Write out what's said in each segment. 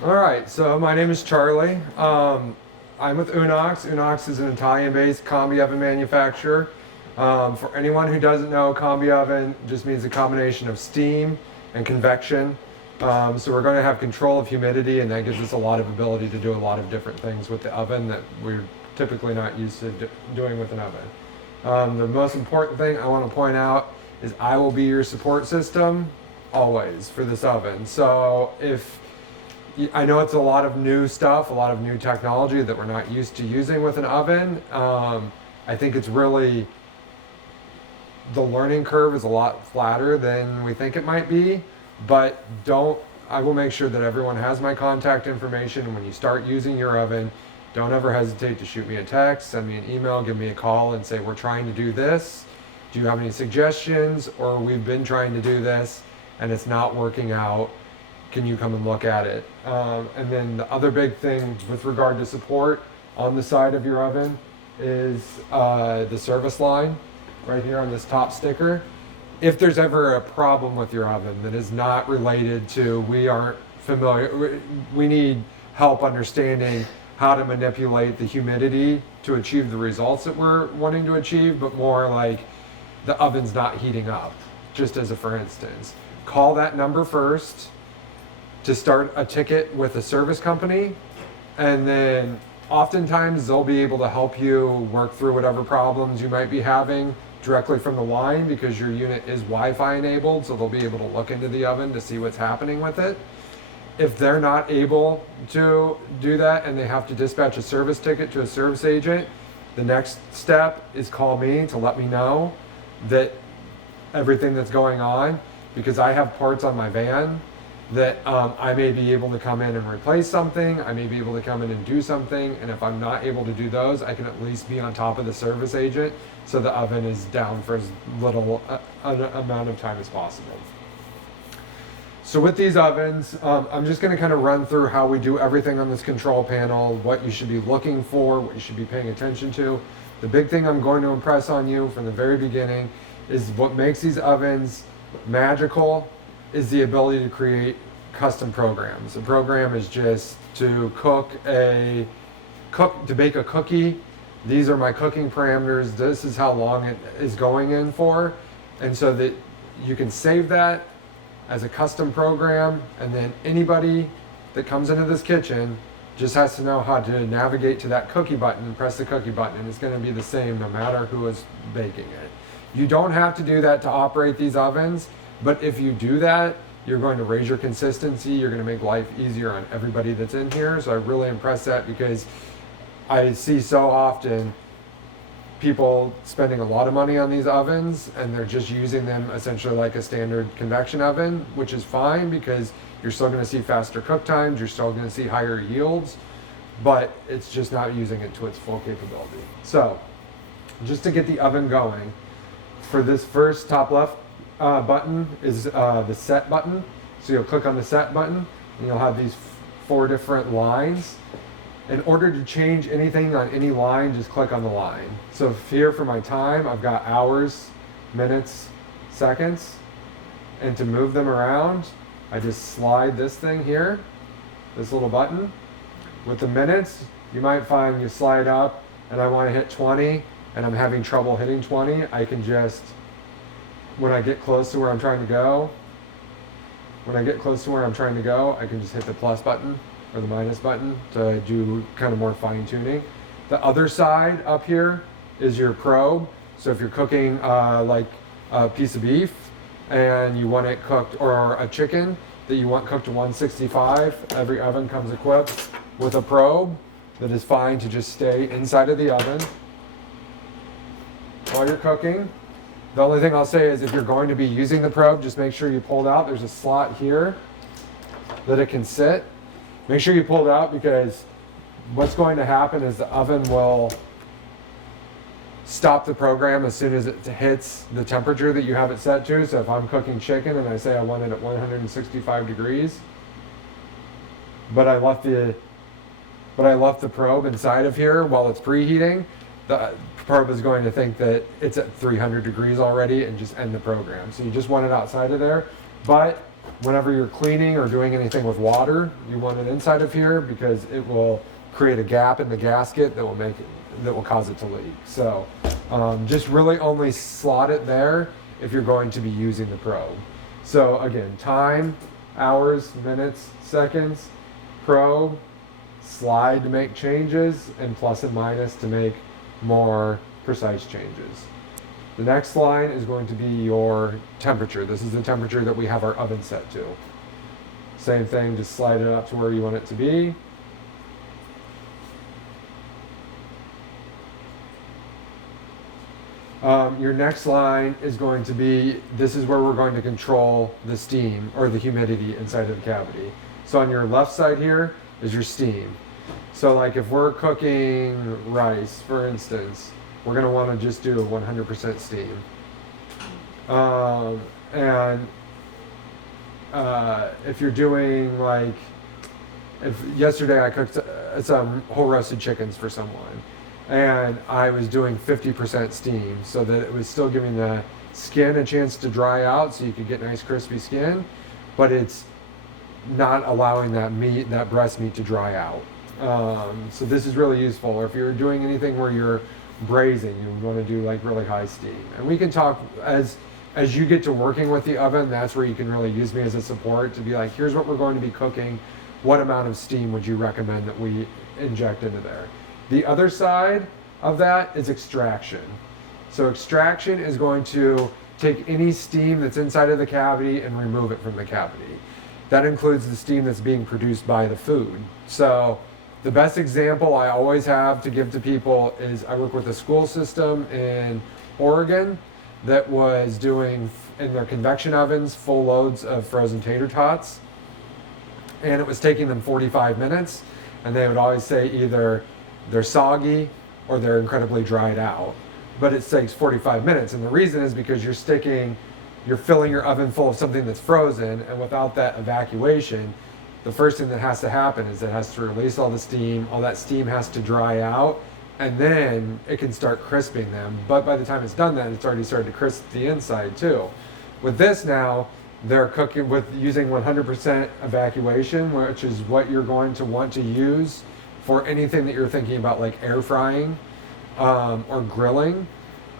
All right, so my name is Charlie. I'm with UNOX. UNOX is an Italian-based combi oven manufacturer. For anyone who doesn't know, combi oven just means a combination of steam and convection. So we're going to have control of humidity, and that gives us a lot of ability to do a lot of different things with the oven that we're typically not used to doing with an oven. The most important thing I want to point out is I will be your support system always for this oven. So if I know it's a lot of new stuff, a lot of new technology that we're not used to using with an oven. I think it's really, the learning curve is a lot flatter than we think it might be, but I will make sure that everyone has my contact information. And when you start using your oven, don't ever hesitate to shoot me a text, send me an email, give me a call and say, we're trying to do this. Do you have any suggestions? Or we've been trying to do this and it's not working out. Can you come and look at it? And then the other big thing with regard to support on the side of your oven is the service line right here on this top sticker. If there's ever a problem with your oven that is not related to, we aren't familiar, we need help understanding how to manipulate the humidity to achieve the results that we're wanting to achieve, but more like the oven's not heating up, just as a for instance. Call that number first to start a ticket with a service company, and then oftentimes they'll be able to help you work through whatever problems you might be having directly from the line, because your unit is Wi-Fi enabled, so they'll be able to look into the oven to see what's happening with it. If they're not able to do that and they have to dispatch a service ticket to a service agent, the next step is call me to let me know that everything that's going on, because I have parts on my van that I may be able to come in and replace something, I may be able to come in and do something, and if I'm not able to do those, I can at least be on top of the service agent so the oven is down for as little an amount of time as possible. So with these ovens, I'm just going to kind of run through how we do everything on this control panel, what you should be looking for, what you should be paying attention to. The big thing I'm going to impress on you from the very beginning is what makes these ovens magical is the ability to create custom programs. A program is just to bake a cookie. These are my cooking parameters. This is how long it is going in for. And so that you can save that as a custom program, and then anybody that comes into this kitchen just has to know how to navigate to that cookie button and press the cookie button, and it's going to be the same no matter who is baking it. You don't have to do that to operate these ovens. But if you do that, you're going to raise your consistency. You're going to make life easier on everybody that's in here. So I really impress that, because I see so often people spending a lot of money on these ovens and they're just using them essentially like a standard convection oven, which is fine because you're still going to see faster cook times, you're still going to see higher yields, but it's just not using it to its full capability. So just to get the oven going, for this first top left button is the set button. So you'll click on the set button and you'll have these 4 different lines. In order to change anything on any line, just click on the line. So here for my time, I've got hours, minutes, seconds. And to move them around, I just slide this thing here, this little button. With the minutes, you might find you slide up and I want to hit 20 and I'm having trouble hitting 20. I can just, when I get close to where I'm trying to go, I can just hit the plus button or the minus button to do kind of more fine tuning. The other side up here is your probe. So if you're cooking like a piece of beef and you want it cooked, or a chicken that you want cooked to 165, every oven comes equipped with a probe that is fine to just stay inside of the oven while you're cooking. The only thing I'll say is if you're going to be using the probe, just make sure you pull it out. There's a slot here that it can sit. Make sure you pull it out, because what's going to happen is the oven will stop the program as soon as it hits the temperature that you have it set to. So if I'm cooking chicken and I say I want it at 165 degrees, but I left the probe inside of here while it's preheating, the probe is going to think that it's at 300 degrees already and just end the program. So you just want it outside of there. But whenever you're cleaning or doing anything with water, you want it inside of here because it will create a gap in the gasket that will cause it to leak. So just really only slot it there if you're going to be using the probe. So again, time, hours, minutes, seconds, probe, slide to make changes, and plus and minus to make more precise changes. The next line is going to be your temperature. This is the temperature that we have our oven set to. Same thing, just slide it up to where you want it to be. Your next line is going to be, this is where we're going to control the steam or the humidity inside of the cavity. So on your left side here is your steam. So like if we're cooking rice, for instance, we're going to want to just do 100% steam. If you're doing like, if yesterday I cooked some whole roasted chickens for someone, and I was doing 50% steam so that it was still giving the skin a chance to dry out so you could get nice crispy skin, but it's not allowing that meat, that breast meat, to dry out. So this is really useful. Or if you're doing anything where you're braising, you want to do like really high steam. And we can talk as you get to working with the oven, that's where you can really use me as a support to be like, here's what we're going to be cooking. What amount of steam would you recommend that we inject into there? The other side of that is extraction. So extraction is going to take any steam that's inside of the cavity and remove it from the cavity. That includes the steam that's being produced by the food. So the best example I always have to give to people is I work with a school system in Oregon that was doing in their convection ovens full loads of frozen tater tots. And it was taking them 45 minutes. And they would always say either they're soggy or they're incredibly dried out. But it takes 45 minutes. And the reason is because you're filling your oven full of something that's frozen, and without that evacuation, the first thing that has to happen is it has to release all the steam, all that steam has to dry out, and then it can start crisping them. But by the time it's done that, it's already started to crisp the inside too. With this now, they're cooking with using 100% evacuation, which is what you're going to want to use for anything that you're thinking about, like air frying or grilling.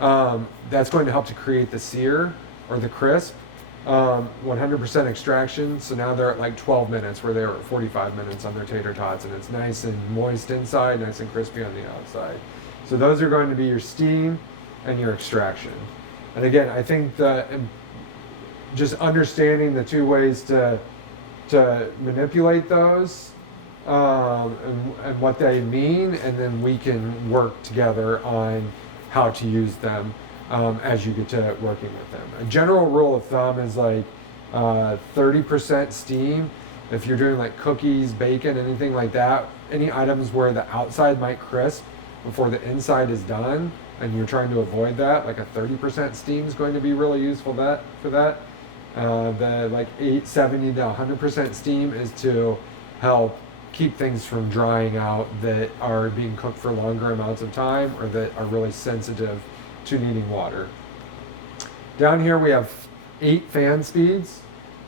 That's going to help to create the sear or the crisp. 100% extraction, so now they're at like 12 minutes where they were at 45 minutes on their tater tots, and it's nice and moist inside, nice and crispy on the outside. So those are going to be your steam and your extraction. And again, I think that just understanding the two ways to manipulate those and what they mean, and then we can work together on how to use them as you get to working with them. A general rule of thumb is like 30% steam. If you're doing like cookies, bacon, anything like that, any items where the outside might crisp before the inside is done, and you're trying to avoid that, like a 30% steam is going to be really useful for that. The like 70 to 100% steam is to help keep things from drying out that are being cooked for longer amounts of time or that are really sensitive to needing water. Down here we have 8 fan speeds.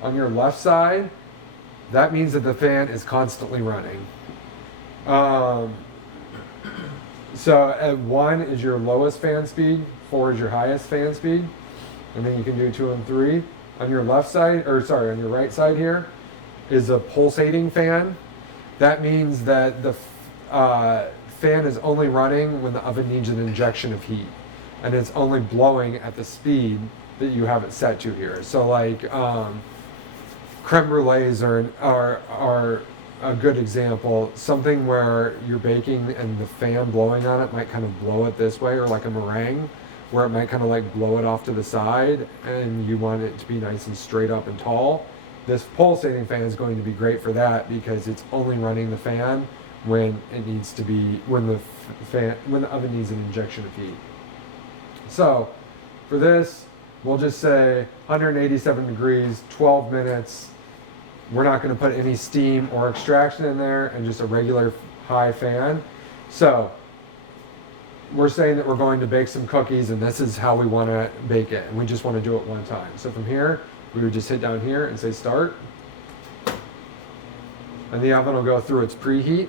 On your left side, that means that the fan is constantly running. So at 1 is your lowest fan speed, 4 is your highest fan speed, and then you can do 2 and 3. On your left side, on your right side here, is a pulsating fan. That means that the fan is only running when the oven needs an injection of heat, and it's only blowing at the speed that you have it set to here. So like creme brulees are a good example. Something where you're baking and the fan blowing on it might kind of blow it this way, or like a meringue, where it might kind of like blow it off to the side, and you want it to be nice and straight up and tall. This pulsating fan is going to be great for that because it's only running the fan when it needs to be, when the oven needs an injection of heat. So for this, we'll just say 187 degrees, 12 minutes. We're not going to put any steam or extraction in there, and just a regular high fan. So we're saying that we're going to bake some cookies, and this is how we want to bake it, and we just want to do it one time. So from here, we would just hit down here and say start. And the oven will go through its preheat.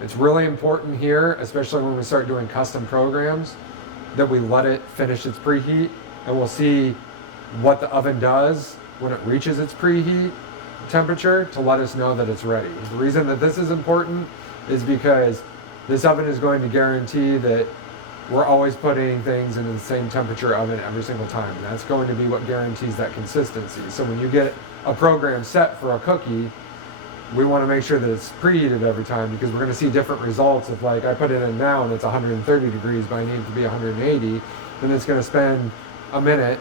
It's really important here, especially when we start doing custom programs, that we let it finish its preheat, and we'll see what the oven does when it reaches its preheat temperature to let us know that it's ready. The reason that this is important is because this oven is going to guarantee that we're always putting things in the same temperature oven every single time. And that's going to be what guarantees that consistency. So when you get a program set for a cookie, we want to make sure that it's preheated every time, because we're going to see different results. If like I put it in now and it's 130 degrees, but I need it to be 180, then it's going to spend a minute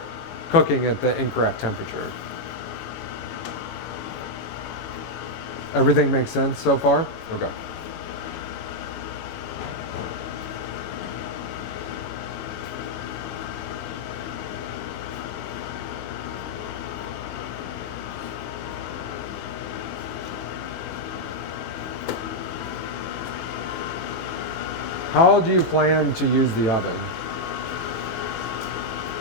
cooking at the incorrect temperature. Everything makes sense so far? Okay. How do you plan to use the oven?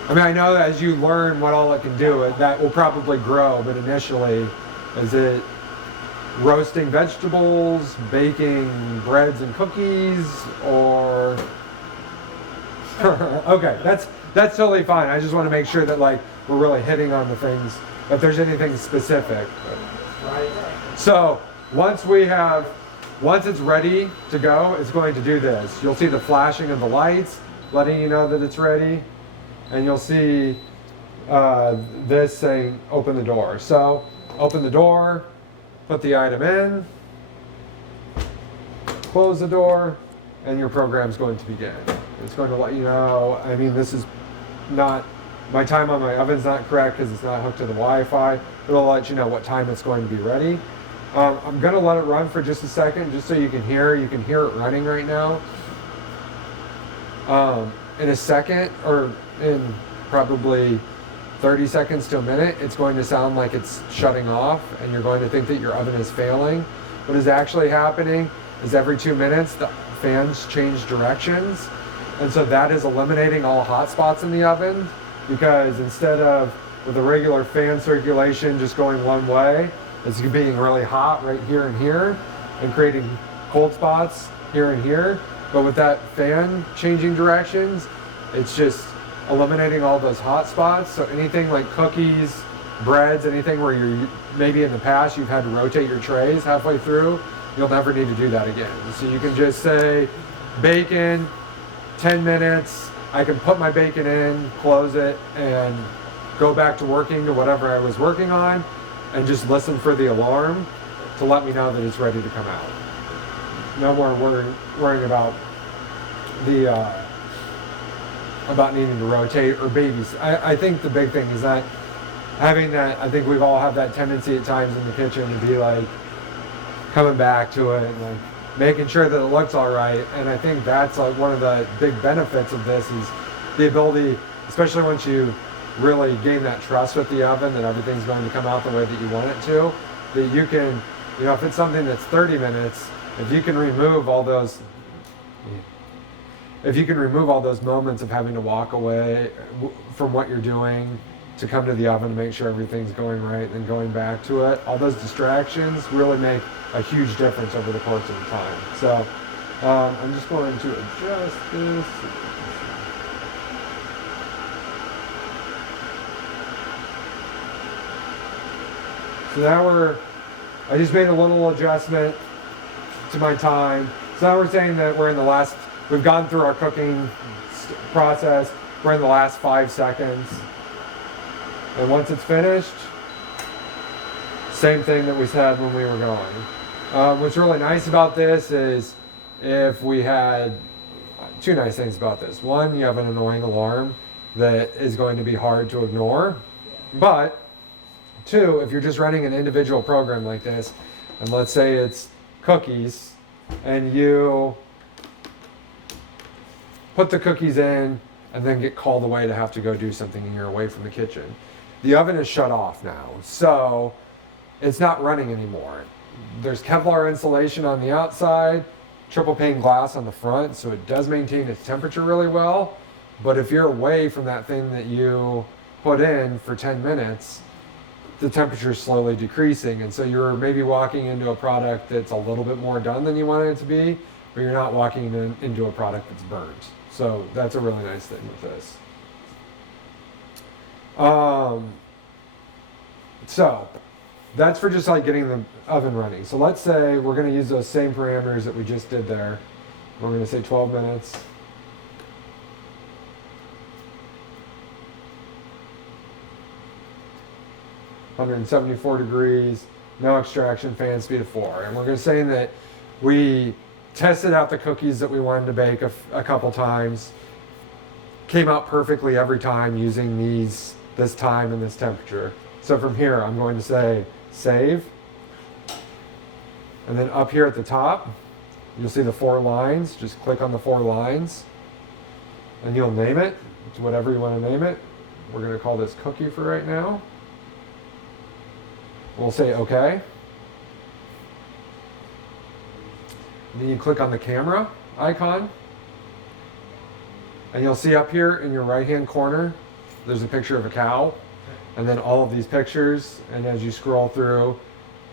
I mean, I know that as you learn what all it can do, that will probably grow, but initially, is it roasting vegetables, baking breads and cookies, or... Okay, that's totally fine. I just want to make sure that like we're really hitting on the things, if there's anything specific. Right. So, once it's ready to go, it's going to do this. You'll see the flashing of the lights, letting you know that it's ready. And you'll see this saying, open the door. So, open the door, put the item in, close the door, and your program's going to begin. It's going to let you know, I mean, this is not, my time on my oven's not correct because it's not hooked to the Wi-Fi. It'll let you know what time it's going to be ready. I'm going to let it run for just a second, just so you can hear it running right now. In a second, or in probably 30 seconds to a minute, it's going to sound like it's shutting off, and you're going to think that your oven is failing. What is actually happening is every 2 minutes, the fans change directions. And so that is eliminating all hot spots in the oven, because instead of with a regular fan circulation just going one way, it's being really hot right here and creating cold spots here and here. But with that fan changing directions, it's just eliminating all those hot spots. So anything like cookies, breads, anything where you're maybe in the past you've had to rotate your trays halfway through, you'll never need to do that again. So you can just say bacon, 10 minutes, I can put my bacon in, close it, and go back to working to whatever I was working on, and just listen for the alarm to let me know that it's ready to come out. No more worrying about about needing to rotate or babies. I think the big thing is that having that, I think we've all had that tendency at times in the kitchen to be like coming back to it and like making sure that it looks all right. And I think that's like one of the big benefits of this is the ability, especially once you really gain that trust with the oven that everything's going to come out the way that you want it to, that you can, you know, if it's something that's 30 minutes, if you can remove all those moments of having to walk away from what you're doing to come to the oven to make sure everything's going right and then going back to it, all those distractions really make a huge difference over the course of the time. So I'm just going to adjust this. So now I just made a little adjustment to my time. So now we're saying that we've gone through our cooking process. We're in the last 5 seconds. And once it's finished, same thing that we said when we were going. What's really nice about this is if we had 2 nice things about this. One, you have an annoying alarm that is going to be hard to ignore. But 2, if you're just running an individual program like this, and let's say it's cookies, and you put the cookies in and then get called away to have to go do something and you're away from the kitchen. The oven is shut off now, so it's not running anymore. There's Kevlar insulation on the outside, triple pane glass on the front, so it does maintain its temperature really well. But if you're away from that thing that you put in for 10 minutes, the temperature is slowly decreasing. And so you're maybe walking into a product that's a little bit more done than you wanted it to be, but you're not walking into a product that's burnt. So that's a really nice thing with this. So that's for just like getting the oven running. So let's say we're going to use those same parameters that we just did there. We're going to say 12 minutes. (174 degrees), no extraction, fan speed of 4. And we're going to say that we tested out the cookies that we wanted to bake a couple times. Came out perfectly every time using this time and this temperature. So from here, I'm going to say save. And then up here at the top, you'll see the 4 lines. Just click on the 4 lines and you'll name it to whatever you want to name it. We're going to call this cookie for right now. We'll say OK. And then you click on the camera icon. And you'll see up here in your right-hand corner, there's a picture of a cow. And then all of these pictures. And as you scroll through,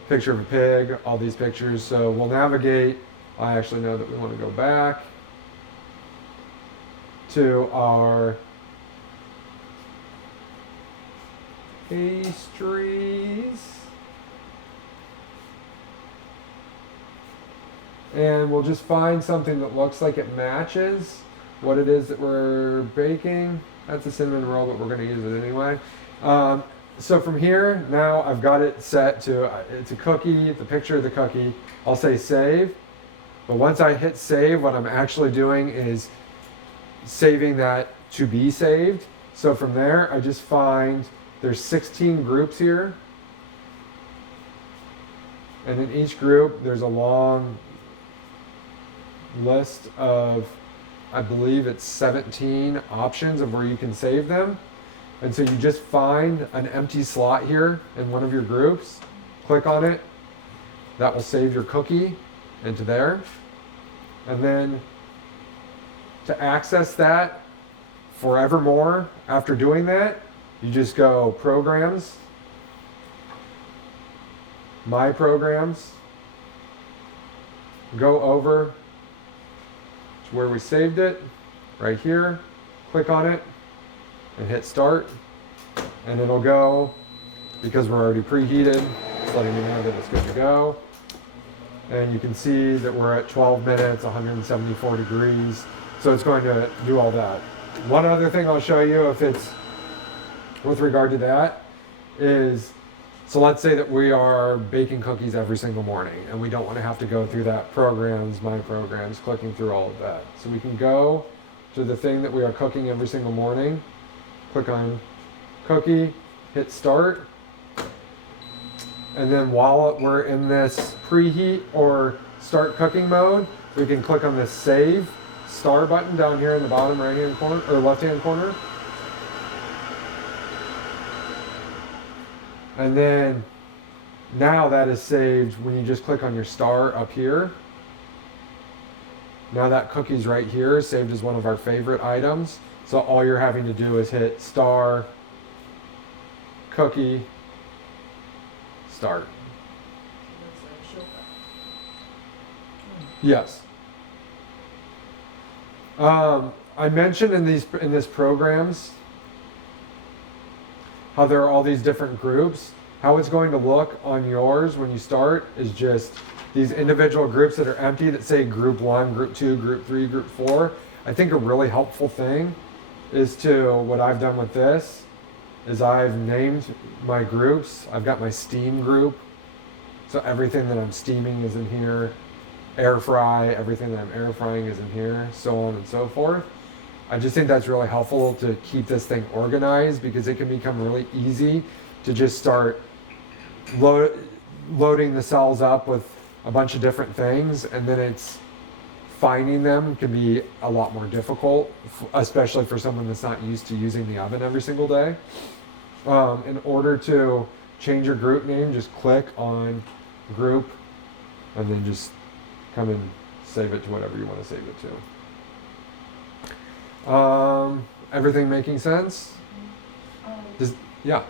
picture of a pig, all these pictures. So we'll navigate. I actually know that we want to go back to our pastries. And we'll just find something that looks like it matches what it is that we're baking. That's a cinnamon roll, but we're going to use it anyway. So from here, now I've got it set to, it's a cookie, the picture of the cookie. I'll say save. But once I hit save, what I'm actually doing is saving that to be saved. So from there, I just find there's 16 groups here. And in each group, there's a long list of, I believe it's 17 options of where you can save them. And so you just find an empty slot here in one of your groups, click on it, that will save your cookie into there. And then to access that forevermore, after doing that, you just go Programs, My Programs, go over to where we saved it, right here, click on it, and hit start, and it'll go, because we're already preheated, it's letting me know that it's good to go. And you can see that we're at 12 minutes, 174 degrees, so it's going to do all that. One other thing I'll show you, if it's with regard to that, is, so let's say that we are baking cookies every single morning, and we don't want to have to go through that Programs, My Programs, clicking through all of that. So we can go to the thing that we are cooking every single morning, click on cookie, hit start, and then while we're in this preheat or start cooking mode, we can click on this save star button down here in the bottom right hand corner or left hand corner. And then now that is saved when you just click on your star up here. Now that cookie's right here, saved as one of our favorite items. So all you're having to do is hit star, cookie, start. Yes. I mentioned in this programs how there are all these different groups. How it's going to look on yours when you start is just these individual groups that are empty that say group 1, group 2, group 3, group 4. I think a really helpful thing is what I've done with this is I've named my groups. I've got my steam group. So everything that I'm steaming is in here. Air fry, everything that I'm air frying is in here, so on and so forth. I just think that's really helpful to keep this thing organized because it can become really easy to just start loading the cells up with a bunch of different things, and then it's finding them can be a lot more difficult, especially for someone that's not used to using the oven every single day. In order to change your group name, just click on group and then just come and save it to whatever you want to save it to. Everything making sense? Does, yeah.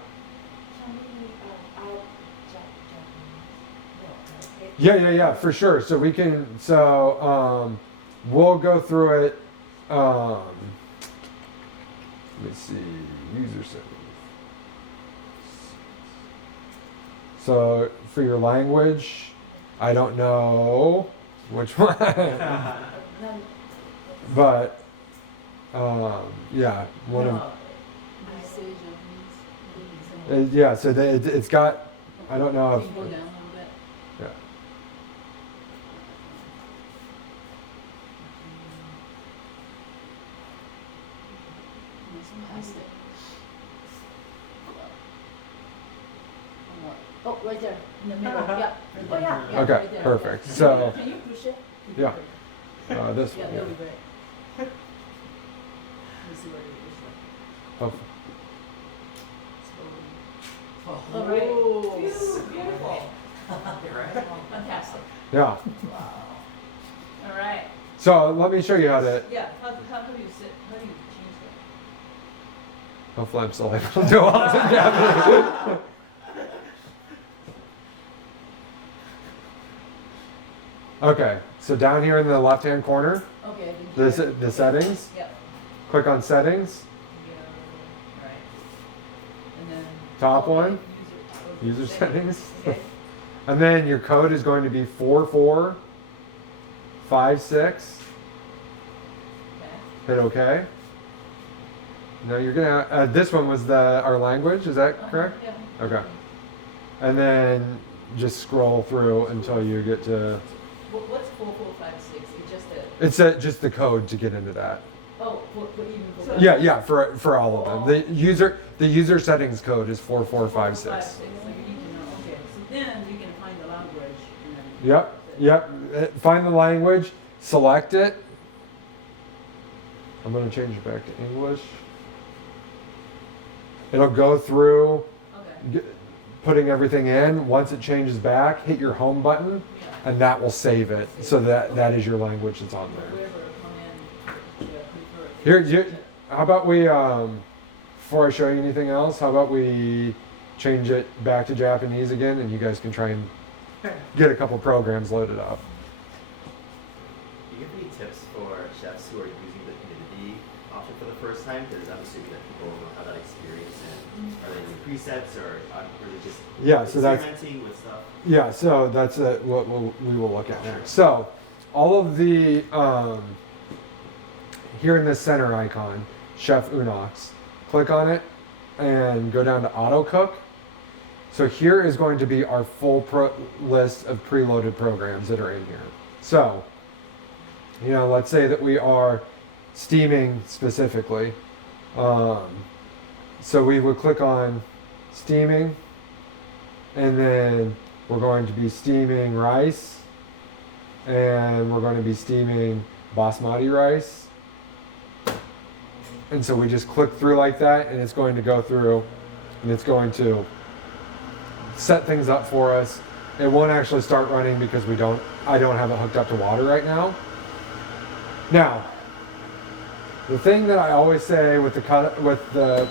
Yeah, for sure. So we can, we'll go through it. Let me see, user settings. So for your language, I don't know which one, but yeah, one of, yeah. So it's got, I don't know if. Can you go down a little bit? Yeah. Past it. Oh, right there, in the middle, yeah. Oh, yeah. Okay, Right there, perfect. yeah. So, Can you push it? yeah, this Yeah, one. that'll Yeah. be great. Let me see what it is like. Oh, All right. Ooh. Beautiful. Right? Fantastic. yeah. Wow. All right. So let me show you how to. Yeah, how do you sit, how do you change that? Hopefully, I'm still able to do all this in Japanese. Okay, so down here in the left-hand corner, Okay. the settings. Yep. Click on settings. Yeah, right. And then. Top one, user settings. And then your code is going to be 4456. Okay. Hit OK. Now you're gonna. This one was our language. Is that correct? Yeah. Okay. And then just scroll through until you get to. What's 4456? It's just a. It's just the code to get into that. Oh, even for. Yeah, for all of them. The user settings code is 4456. So you need to know. Okay. So then you can find the language. And then Yep. Find the language, select it. I'm going to change it back to English. It'll go through Okay. putting everything in. Once it changes back, hit your home button, Yeah. and that will save it. So that is your language that's on there. Whoever come in, prefer. Here, how about we, before I show you anything else, how about we change it back to Japanese again, and you guys can try and get a couple programs loaded up. Do you have any tips for chefs who are using the humidity option for the first time? Because I'm assuming that people don't have that experience, and are they doing presets or are they just experimenting with stuff? Yeah, so that's what we will look at next. So all of the, here in the center icon, Chef UNOX, click on it and go down to auto cook. So here is going to be our full list of preloaded programs that are in here. So, let's say that we are steaming specifically. So we would click on steaming, and then we're going to be steaming rice, and we're going to be steaming basmati rice. And so we just click through like that, and it's going to go through, and it's going to set things up for us. It won't actually start running because I don't have it hooked up to water right now. Now, the thing that I always say with the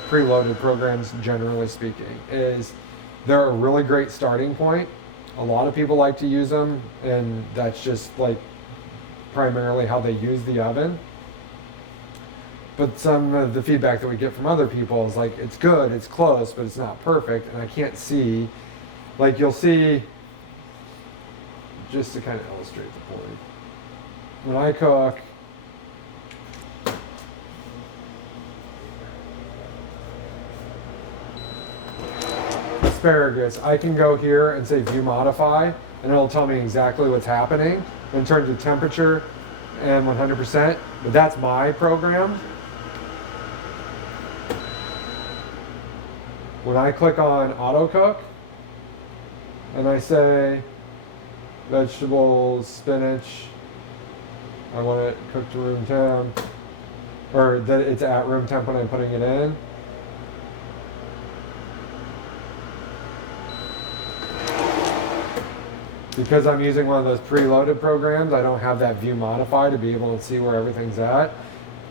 preloaded programs, generally speaking, is they're a really great starting point. A lot of people like to use them, and that's just like primarily how they use the oven. But some of the feedback that we get from other people is like, it's good, it's close, but it's not perfect, and I can't see. Like you'll see, just to kind of illustrate the point, when I cook, asparagus, I can go here and say view modify, and it'll tell me exactly what's happening in terms of temperature and 100%, but that's my program. When I click on auto cook and I say vegetables, spinach, I want it cooked to room temp, or that it's at room temp when I'm putting it in. Because I'm using one of those preloaded programs, I don't have that view modify to be able to see where everything's at.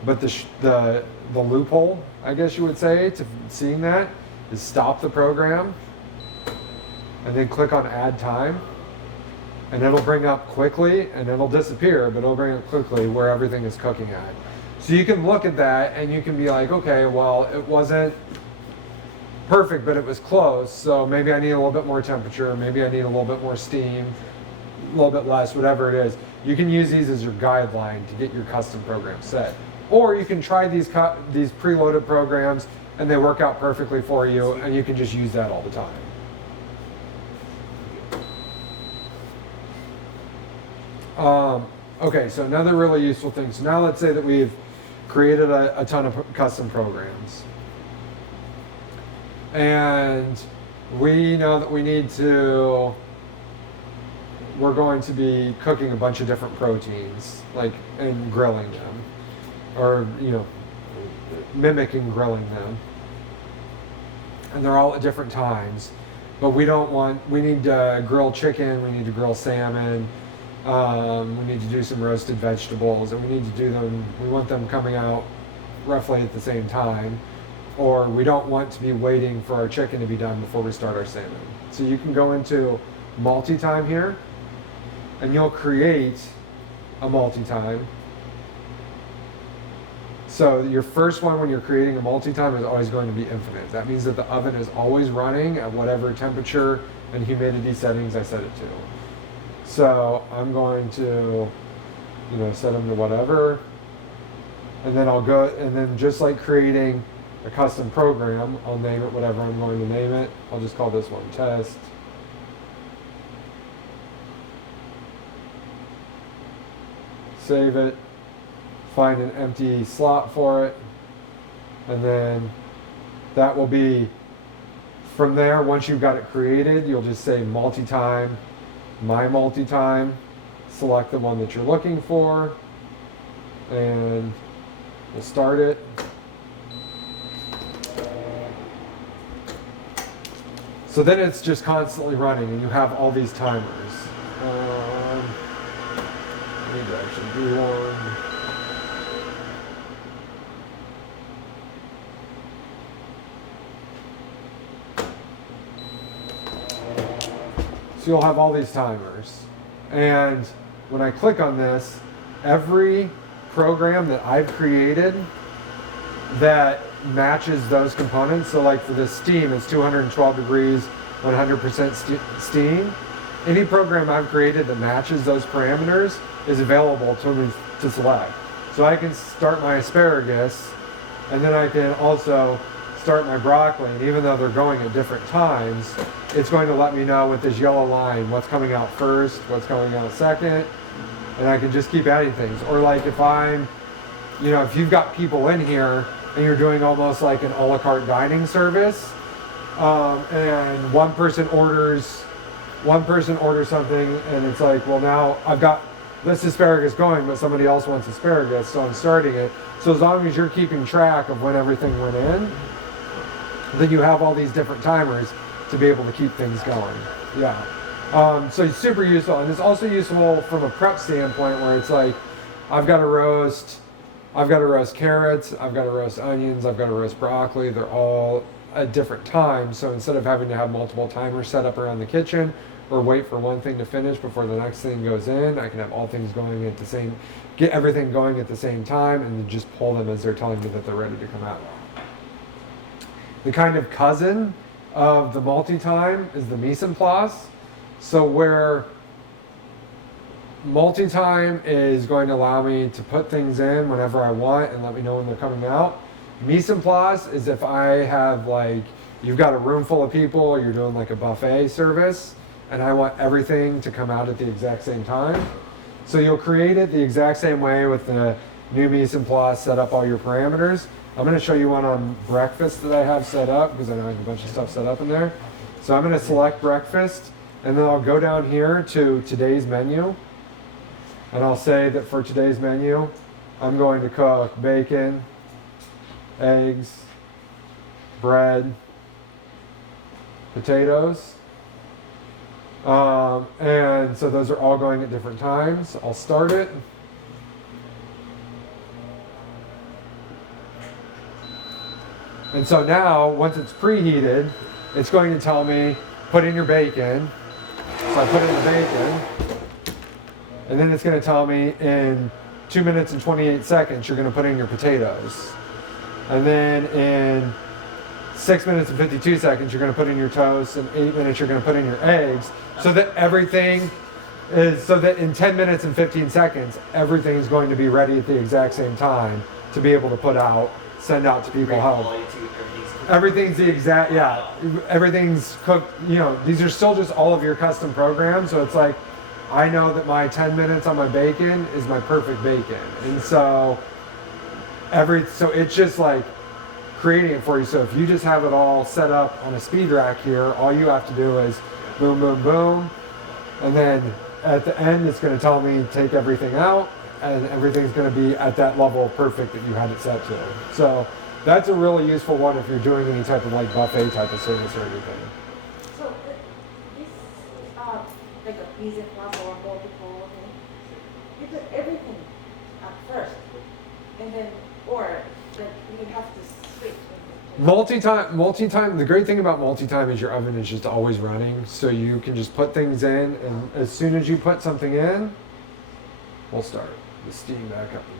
But the loophole, I guess you would say, to seeing that is stop the program and then click on add time, and it'll bring up quickly, and it'll disappear, but it'll bring up quickly where everything is cooking at. So you can look at that and you can be like, okay, well, it wasn't perfect, but it was close, so maybe I need a little bit more temperature, maybe I need a little bit more steam, a little bit less, whatever it is. You can use these as your guideline to get your custom program set. Or you can try these preloaded programs and they work out perfectly for you, and you can just use that all the time. Okay, so another really useful thing. So now let's say that we've created a ton of custom programs. And we know that we're going to be cooking a bunch of different proteins, and grilling them, or, mimicking grilling them. And they're all at different times. But we need to grill chicken, we need to grill salmon, we need to do some roasted vegetables, and we want them coming out roughly at the same time, or we don't want to be waiting for our chicken to be done before we start our salmon. So you can go into multi-time here, and you'll create a multi-time. So your first one when you're creating a multi-time is always going to be infinite. That means that the oven is always running at whatever temperature and humidity settings I set it to. So I'm going to, set them to whatever, and then I'll go, and then just like creating a custom program, I'll name it whatever I'm going to name it. I'll just call this one test. Save it, find an empty slot for it, and then that will be, from there, once you've got it created, you'll just say multi-time, my multi-time, select the one that you're looking for, and we'll start it. So then it's just constantly running, and you have all these timers. I need to actually do one. So you'll have all these timers. And when I click on this, every program that I've created that matches those components, so like for this steam, it's 212 degrees, 100% steam. Any program I've created that matches those parameters is available to me to select. So I can start my asparagus, and then I can also start my broccoli, and even though they're going at different times, it's going to let me know with this yellow line what's coming out first, what's coming out second, and I can just keep adding things. Or like if I'm, if you've got people in here and you're doing almost like an a la carte dining service, and one person orders something, and it's like, well, now I've got this asparagus going, but somebody else wants asparagus, so I'm starting it. So as long as you're keeping track of when everything went in, then you have all these different timers to be able to keep things going. Yeah. So it's super useful, and it's also useful from a prep standpoint where it's like, I've got to roast carrots, I've got to roast onions, I've got to roast broccoli. They're all at different times. So instead of having to have multiple timers set up around the kitchen or wait for one thing to finish before the next thing goes in, I can have all things going at get everything going at the same time, and then just pull them as they're telling me that they're ready to come out. The kind of cousin of the multi-time is the mise en place. So where multi-time is going to allow me to put things in whenever I want and let me know when they're coming out. Mise en place is if I have you've got a room full of people, you're doing like a buffet service, and I want everything to come out at the exact same time. So you'll create it the exact same way with the new mise en place, set up all your parameters. I'm going to show you one on breakfast that I have set up because I know I have a bunch of stuff set up in there. So I'm going to select breakfast, and then I'll go down here to today's menu, and I'll say that for today's menu, I'm going to cook bacon, eggs, bread, potatoes. And so those are all going at different times. I'll start it. And so now, once it's preheated, it's going to tell me, put in your bacon. So I put in the bacon, and then it's going to tell me in 2 minutes and 28 seconds, you're going to put in your potatoes. And then in 6 minutes and 52 seconds, you're going to put in your toast. In 8 minutes, you're going to put in your eggs. So that so that in 10 minutes and 15 seconds, everything is going to be ready at the exact same time to be able to send out to people how. Everything's the exact, yeah, everything's cooked, these are still just all of your custom programs. So it's like, I know that my 10 minutes on my bacon is my perfect bacon. And so it's just like creating it for you. So if you just have it all set up on a speed rack here, all you have to do is boom, boom, boom. And then at the end, it's going to tell me take everything out, and everything's going to be at that level of perfect that you had it set to. So that's a really useful one if you're doing any type of like buffet type of service or anything. So this like a pizza plus or multiple thing. You do everything at first, and then or like you have to switch. Multi-time, the great thing about multi-time is your oven is just always running, so you can just put things in, and as soon as you put something in, we'll start the steam back up again.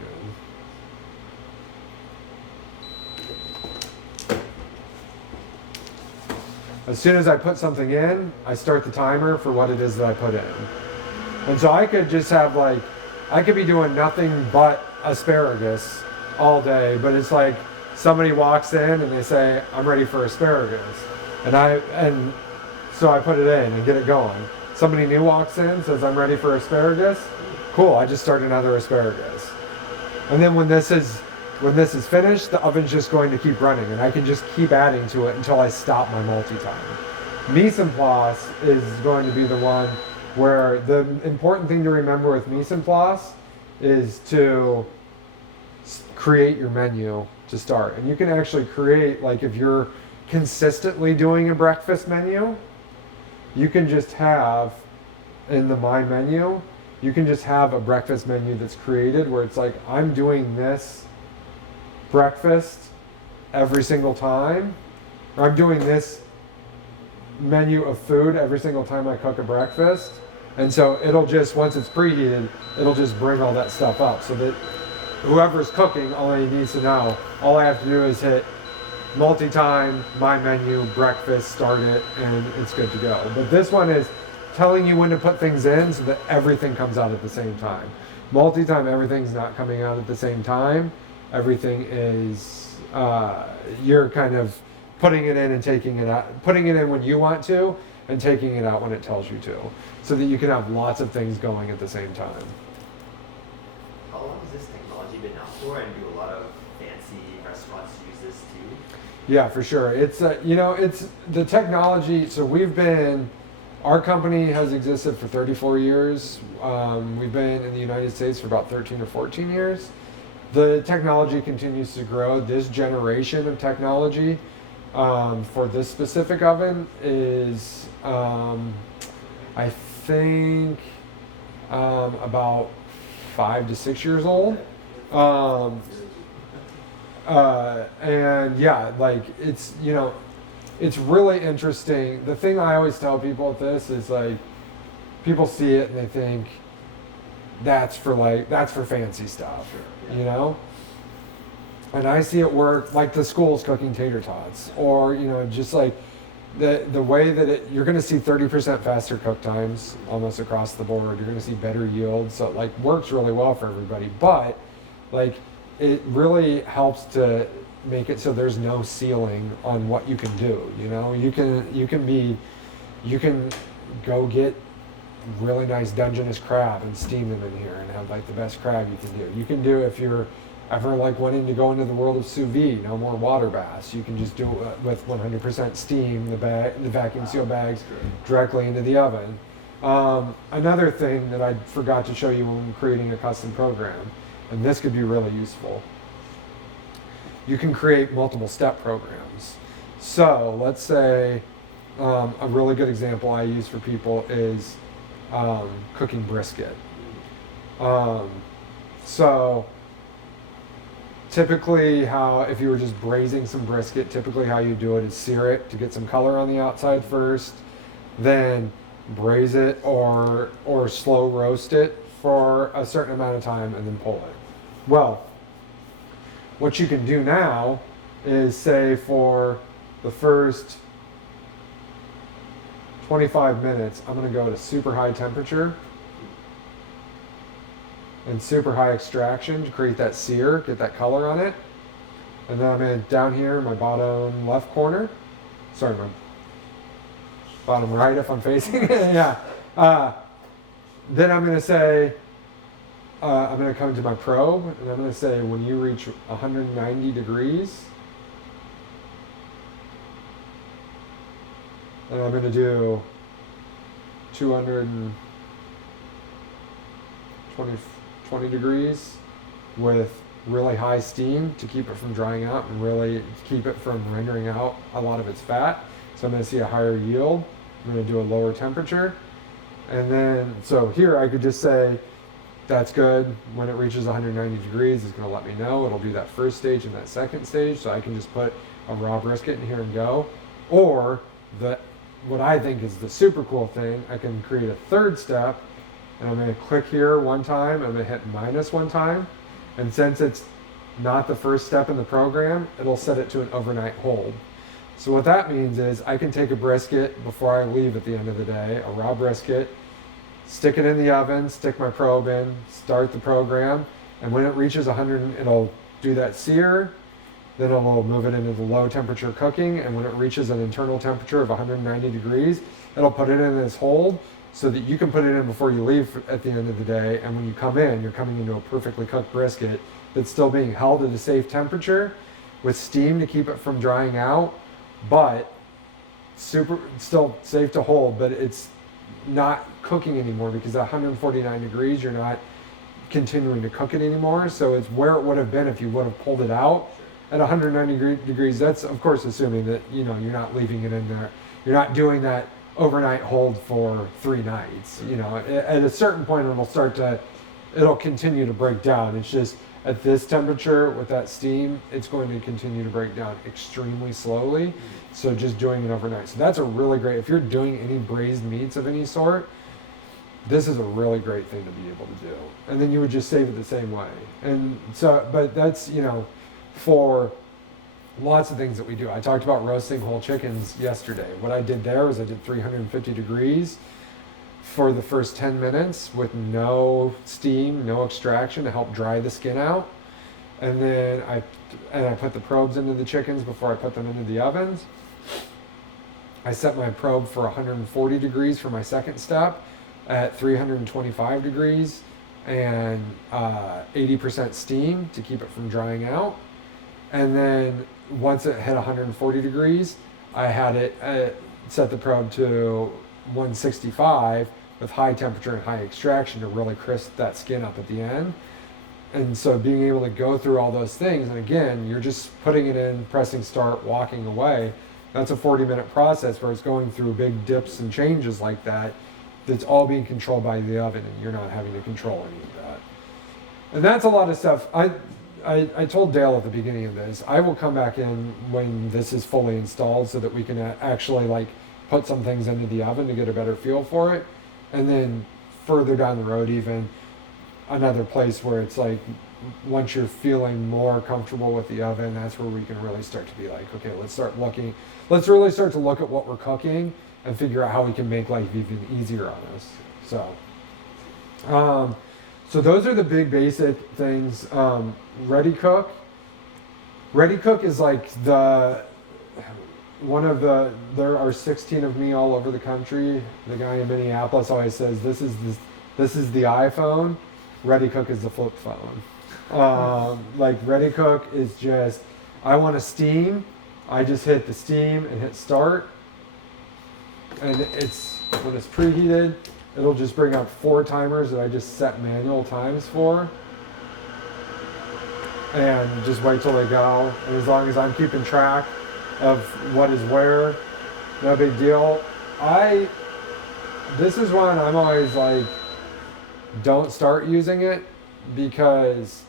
As soon as I put something in, I start the timer for what it is that I put in. And so I could just have I could be doing nothing but asparagus all day, but it's like somebody walks in and they say, I'm ready for asparagus. And so I put it in and get it going. Somebody new walks in, says, I'm ready for asparagus. Cool, I just start another asparagus. And then when this is finished, the oven's just going to keep running, and I can just keep adding to it until I stop my multi-time. Mise en place is going to be the one where the important thing to remember with mise en place is to create your menu to start. And you can actually create, like if you're consistently doing a breakfast menu, you can just have in the My Menu, you can just have a breakfast menu that's created where it's like, I'm doing this breakfast every single time, or I'm doing this menu of food every single time I cook a breakfast. And so it'll just, once it's preheated, it'll just bring all that stuff up so that whoever's cooking, all he needs to know, all I have to do is hit multi-time, My Menu, breakfast, start it, and it's good to go. But this one is telling you when to put things in so that everything comes out at the same time. Multi-time, everything's not coming out at the same time. Everything is, you're kind of putting it in and taking it out, putting it in when you want to and taking it out when it tells you to, so that you can have lots of things going at the same time. How long has this technology been out for, and do a lot of fancy restaurants use this too? Yeah, for sure. It's, it's the technology. So our company has existed for 34 years. We've been in the United States for about 13 or 14 years. The technology continues to grow. This generation of technology for this specific oven is, I think, about 5 to 6 years old. And yeah, like it's really interesting. The thing I always tell people with this is like, people see it and they think that's for fancy stuff, And I see it work like the schools cooking tater tots, or just like the way that you're going to see 30% faster cook times almost across the board. You're going to see better yields, so it like works really well for everybody. But like it really helps to make it so there's no ceiling on what you can do. You can go get really nice Dungeness crab and steam them in here and have like the best crab you can do. You can do, if you're ever like wanting to go into the world of sous vide, no more water baths, you can just do it with 100% steam, the vacuum seal bags directly into the oven. Another thing that I forgot to show you when creating a custom program, and this could be really useful, you can create multiple step programs. So let's say a really good example I use for people is cooking brisket. So typically how, if you were just braising some brisket, typically how you do it is sear it to get some color on the outside first, then braise it or slow roast it for a certain amount of time and then pull it. Well, what you can do now is say for the first 25 minutes, I'm going to go to super high temperature and super high extraction to create that sear, get that color on it. And then I'm going to, down here, my bottom left corner, sorry, my bottom right if I'm facing it, yeah. Then I'm going to say, I'm going to come to my probe, and I'm going to say when you reach 190 degrees, and I'm going to do 220 degrees with really high steam to keep it from drying out and really keep it from rendering out a lot of its fat. So I'm going to see a higher yield. I'm going to do a lower temperature. And then, so here I could just say, that's good. When it reaches 190 degrees, it's going to let me know. It'll do that first stage and that second stage. So I can just put a raw brisket in here and go. Or what I think is the super cool thing, I can create a third step, and I'm going to click here one time. I'm going to hit minus one time. And since it's not the first step in the program, it'll set it to an overnight hold. So what that means is I can take a brisket before I leave at the end of the day, a raw brisket, stick it in the oven, stick my probe in, start the program, and when it reaches 100, it'll do that sear, then it'll move it into the low temperature cooking, and when it reaches an internal temperature of 190 degrees, it'll put it in this hold so that you can put it in before you leave at the end of the day, and when you come in, you're coming into a perfectly cooked brisket that's still being held at a safe temperature with steam to keep it from drying out, but still safe to hold, but it's not cooking anymore because at 149 degrees you're not continuing to cook it anymore. So it's where it would have been if you would have pulled it out at 190 degrees. That's of course assuming that you're not leaving it in there. You're not doing that overnight hold for 3 nights. At a certain point it'll continue to break down. It's just at this temperature with that steam, it's going to continue to break down extremely slowly. So just doing it overnight. So that's a really great, if you're doing any braised meats of any sort, this is a really great thing to be able to do. And then you would just save it the same way. And so, but that's, for lots of things that we do. I talked about roasting whole chickens yesterday. What I did there was I did 350 degrees for the first 10 minutes with no steam, no extraction to help dry the skin out. And then I put the probes into the chickens before I put them into the ovens. I set my probe for 140 degrees for my second step at 325 degrees and 80% steam to keep it from drying out. And then once it hit 140 degrees, I had it set the probe to 165 with high temperature and high extraction to really crisp that skin up at the end. And so being able to go through all those things, and again, you're just putting it in, pressing start, walking away. That's a 40-minute process where it's going through big dips and changes like that. That's all being controlled by the oven, and you're not having to control any of that. And that's a lot of stuff. I told Dale at the beginning of this, I will come back in when this is fully installed so that we can actually put some things into the oven to get a better feel for it. And then further down the road, even another place where it's once you're feeling more comfortable with the oven, that's where we can really start to be okay, let's really start to look at what we're cooking and figure out how we can make life even easier on us. So those are the big basic things. Ready Cook is there are 16 of me all over the country. The guy in Minneapolis always says, this is the iPhone. Ready Cook is the flip phone. Ready Cook is just, I want to steam. I just hit the steam and hit start. And when it's preheated, it'll just bring up 4 timers that I just set manual times for. And just wait till they go. And as long as I'm keeping track of what is where, no big deal. This is one I'm always don't start using it, because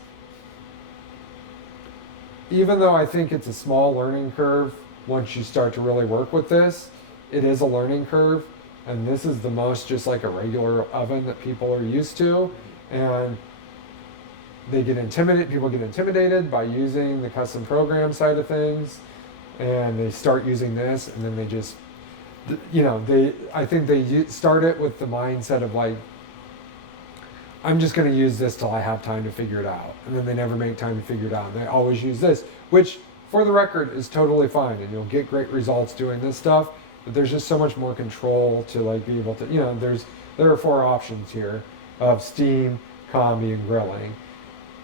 even though I think it's a small learning curve, once you start to really work with this, it is a learning curve. And this is the most just like a regular oven that people are used to. And people get intimidated by using the custom program side of things. And they start using this, and then they just, I think they start it with the mindset of like, I'm just going to use this till I have time to figure it out. And then they never make time to figure it out. And they always use this, which for the record is totally fine. And you'll get great results doing this stuff. But there's just so much more control to like be able to, there are 4 options here of steam, combi, and grilling.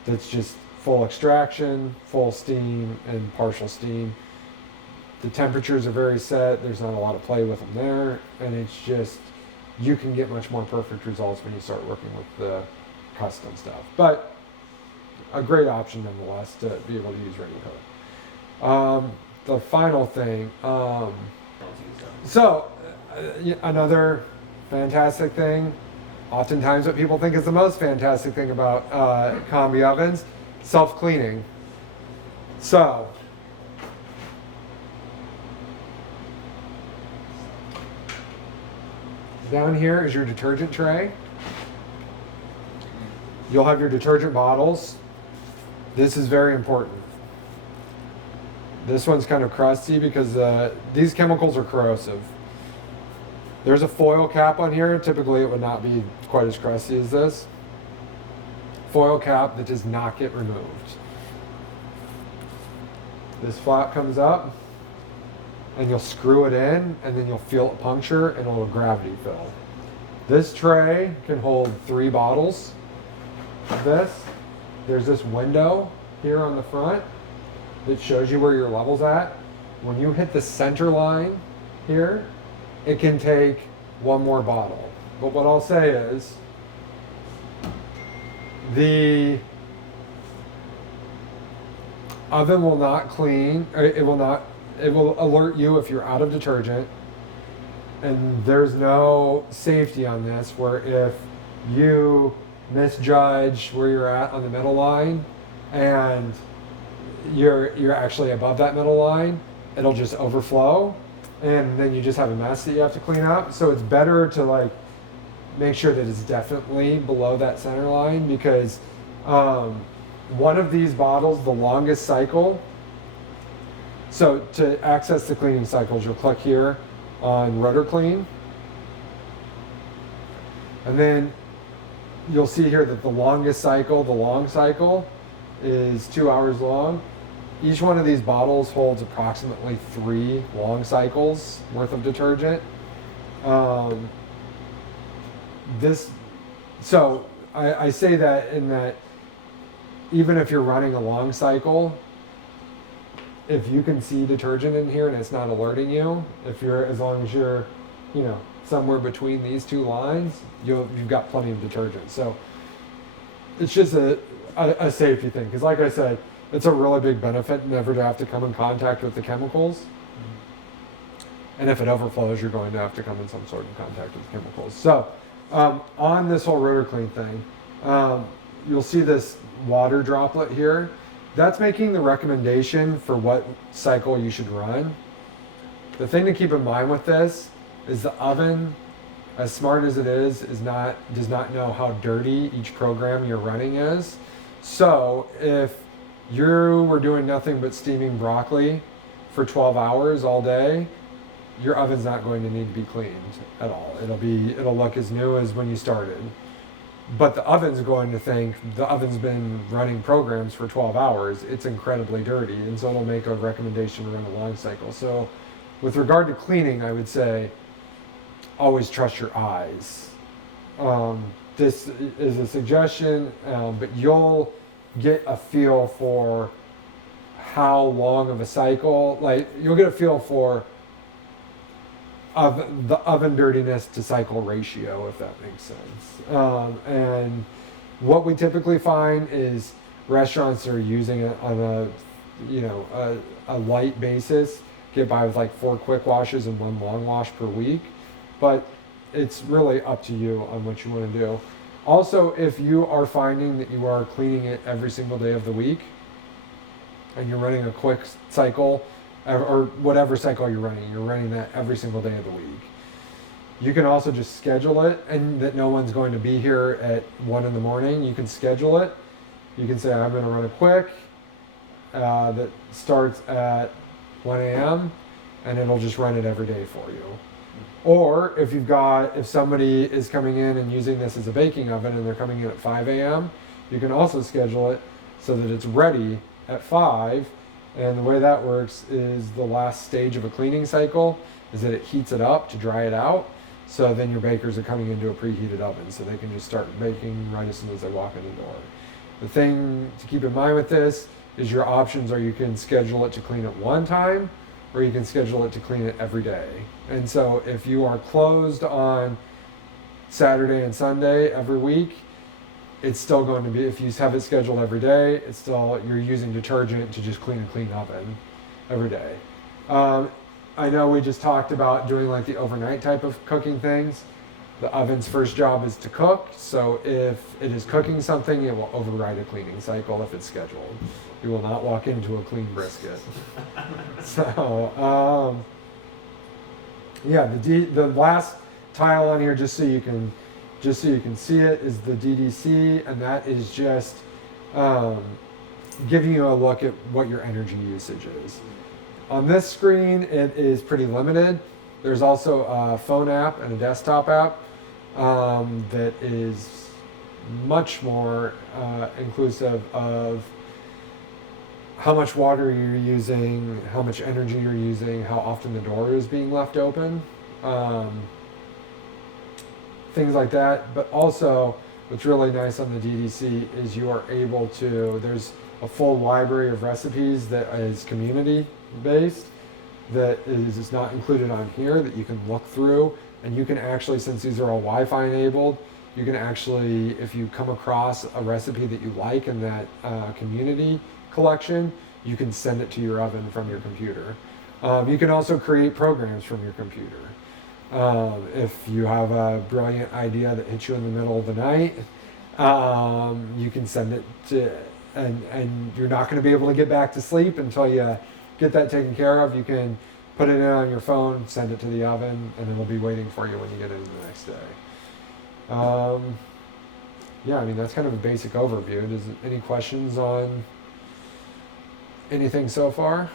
That's just full extraction, full steam, and partial steam. The temperatures are very set. There's not a lot of play with them there. And it's just, you can get much more perfect results when you start working with the custom stuff. But a great option nonetheless to be able to use ready code. The final thing, another fantastic thing, oftentimes what people think is the most fantastic thing about combi ovens, self-cleaning. So, down here is your detergent tray. You'll have your detergent bottles. This is very important. This one's kind of crusty because these chemicals are corrosive. There's a foil cap on here. Typically it would not be quite as crusty as this. Foil cap that does not get removed. This flap comes up, and you'll screw it in, and then you'll feel it puncture, and it'll gravity fill. This tray can hold 3 bottles of this. There's this window here on the front that shows you where your level's at. When you hit the center line here, it can take 1 more bottle. But what I'll say is, the oven will not clean, it will alert you if you're out of detergent. And there's no safety on this, where if you misjudge where you're at on the middle line and you're actually above that middle line, it'll just overflow, and then you just have a mess that you have to clean up. So it's better to like make sure that it's definitely below that center line, because one of these bottles, the longest cycle, so to access the cleaning cycles, you'll click here on Rotor Clean, and then you'll see here that the longest cycle, the long cycle, is 2 hours long. Each one of these bottles holds approximately 3 long cycles worth of detergent. I say that in that even if you're running a long cycle, if you can see detergent in here and it's not alerting you, as long as you're, somewhere between these 2 lines, you've got plenty of detergent. So it's just a safety thing, because like I said, it's a really big benefit never to have to come in contact with the chemicals. And if it overflows, you're going to have to come in some sort of contact with the chemicals. So on this whole Rotor Clean thing, you'll see this water droplet here. That's making the recommendation for what cycle you should run. The thing to keep in mind with this is the oven, as smart as it is does not know how dirty each program you're running is. So if you were doing nothing but steaming broccoli for 12 hours all day, your oven's not going to need to be cleaned at all. It'll look as new as when you started. But the oven's going to think the oven's been running programs for 12 hours. It's incredibly dirty, and so it'll make a recommendation to run a long cycle. So with regard to cleaning, I would say always trust your eyes. This is a suggestion, but you'll get a feel for how long of a cycle, like you'll get a feel for of the oven dirtiness to cycle ratio, if that makes sense. And what we typically find is restaurants that are using it on a light basis get by with like 4 quick washes and 1 long wash per week, but it's really up to you on what you want to do. Also, if you are finding that you are cleaning it every single day of the week, and you're running a quick cycle, or whatever cycle you're running that every single day of the week. You can also just schedule it, and that no one's going to be here at 1 in the morning. You can schedule it. You can say, I'm going to run a quick that starts at 1 a.m. and it'll just run it every day for you. Or if somebody is coming in and using this as a baking oven and they're coming in at 5 a.m., you can also schedule it so that it's ready at 5. And the way that works is the last stage of a cleaning cycle is that it heats it up to dry it out. So then your bakers are coming into a preheated oven, so they can just start baking right as soon as they walk in the door. The thing to keep in mind with this is your options are you can schedule it to clean it one time, or you can schedule it to clean it every day. And so if you are closed on Saturday and Sunday every week, it's still going to be, if you have it scheduled every day, it's still, you're using detergent to just clean a clean oven every day. I know we just talked about doing like the overnight type of cooking things. The oven's first job is to cook, so if it is cooking something, it will override a cleaning cycle if it's scheduled. You will not walk into a clean brisket. So, yeah, the last tile on here, just so you can see it, is the DDC, and that is just giving you a look at what your energy usage is. On this screen, it is pretty limited. There's also a phone app and a desktop app that is much more inclusive of how much water you're using, how much energy you're using, how often the door is being left open, things like that. But also, what's really nice on the DDC is you are able to, there's a full library of recipes that is community based that is not included on here that you can look through, and you can actually, since these are all Wi-Fi enabled, you can actually, if you come across a recipe that you like in that community collection, you can send it to your oven from your computer. You can also create programs from your computer. If you have a brilliant idea that hits you in the middle of the night, you can send it to, and you're not going to be able to get back to sleep until you get that taken care of. You can put it in on your phone, send it to the oven, and it'll be waiting for you when you get in the next day. Yeah, I mean, that's kind of a basic overview. Any questions on anything so far?